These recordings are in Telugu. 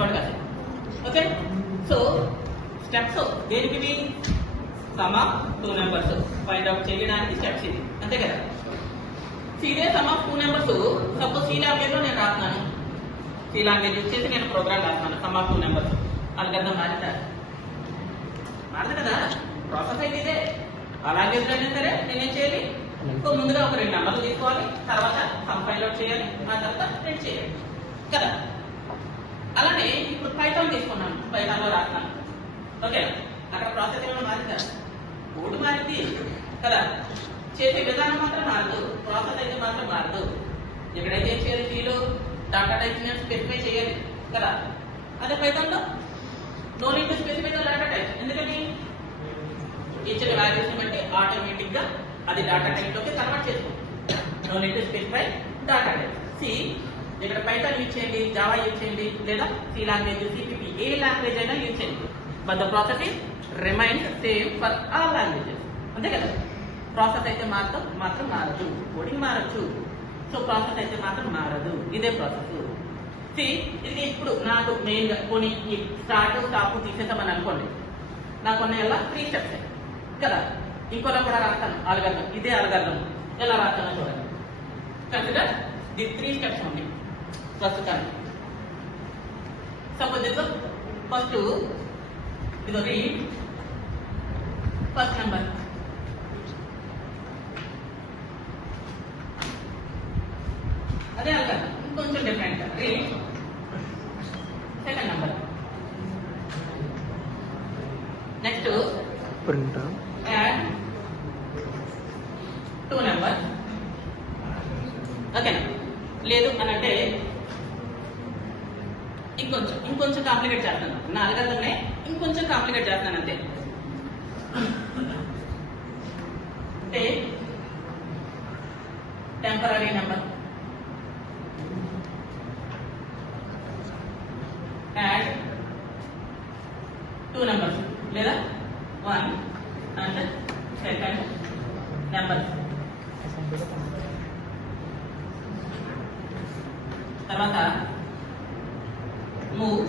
చోట కాదు. ఓకే, సో స్టెప్స్ దేనికి? Sum of two numbers find out చేయడానికి స్టెప్స్ ఇది, అంతే కదా. ఇదే sum of two numbers suppose C language లో నేను రాస్తున్నాను. సి లాంగ్వేజ్ యూజ్ చేసి నేను ప్రోగ్రామ్ రాస్తున్నాను. Some of two numbers algorithm మారుతారు మారదు కదా. ప్రాసెస్ అయితే ఇదే. ఆ లాంగ్వేజ్ లో అయినా సరే నేనేం చేయాలి? సో ముందుగా ఒక 2 నెంబర్లు తీసుకోవాలి, తర్వాత సమ్ ఫైండ్ అవుట్ చేయాలి, ఆ తర్వాత ప్రింట్ చేయాలి కదా. అలానే ఇప్పుడు పైథాన్ తీసుకున్నాను, పైథాన్ లో రాస్తున్నాను. ఓకే, అక్కడ ప్రాసెస్ ఏమైనా మారిందా? కోడ్ మారింది కదా. చేసే విధానం మాత్రం మారదు, ప్రాసెస్ అయితే మాత్రం మారదు. ఎక్కడైతే ఏం చేయాలి? సీలో డాటా టైప్ స్పెసిఫై చేయాలి కదా. అదే పైథాన్ లో no need to specify the data type. ఎందుకని? ఇచ్చిన వాల్యూస్ బట్టి ఆటోమేటిక్ గా అది డాటా టైప్ లోకి కన్వర్ట్ చేసుకుంటుంది. No need to specify data type. C ఇక్కడ పైథాన్ యూజ్ చేయండి, జావా యూజ్ చేయండి, లేదా సి లాంగ్వేజ్, సిపిపి, ఏ లాంగ్వేజ్ అయినా యూజ్ చేయండి. But the process is remains same for all languages, అంతే కదా. ప్రాసెస్ అయితే మాత్రం మారదు, కోడింగ్ మారచ్చు. సో ప్రాసెస్ అయితే మాత్రం మారదు, ఇదే ప్రాసెస్. సి ఇది ఇప్పుడు నాకు మెయిన్ గా కొన్ని స్టార్ట్ స్టాప్ తీసేసామని అనుకోండి. నాకు ఉన్న ఎలా 3 స్టెప్స్ కదా. ఇంకోలా కూడా రాస్తాను అల్గోరిథం, ఇదే అల్గోరిథం ఎలా రాస్తానో చూడండి. కన్సిడర్ ది 3 స్టెప్స్ ఉంది ప్రస్తుతానికి. సపోజ్ ఇదో ఫస్ట్ ఇదో రీడ్ ఫస్ట్ నెంబర్. అదే అల్గోరిథం, కొంచెం different. Read second number. Next print add 2 number. ఓకేనా? లేదు అని అంటే ఇంకొంచెం కాంప్లికేట్ చేస్తాను. నా అల్గోరిథంనే ఇంకొంచెం కాంప్లికేట్ చేస్తాను అంతే. అంటే టెంపరరీ నెంబర్, యాడ్ 2 నెంబర్స్, లేదా 1 అండ్ సెకండ్ నెంబర్. తర్వాత move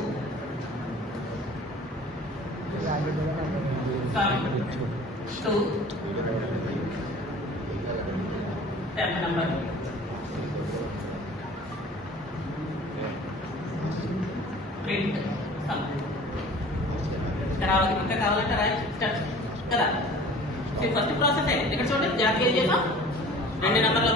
some to 10th number. Print some. ఇంకా కావాలంటే రైట్ స్టెప్స్ కదా. ఫస్ట్ ప్రాసెస్ ఇక్కడ చూడండి, జాగ్రత్తగా చేసాం. 2 నెంబర్లు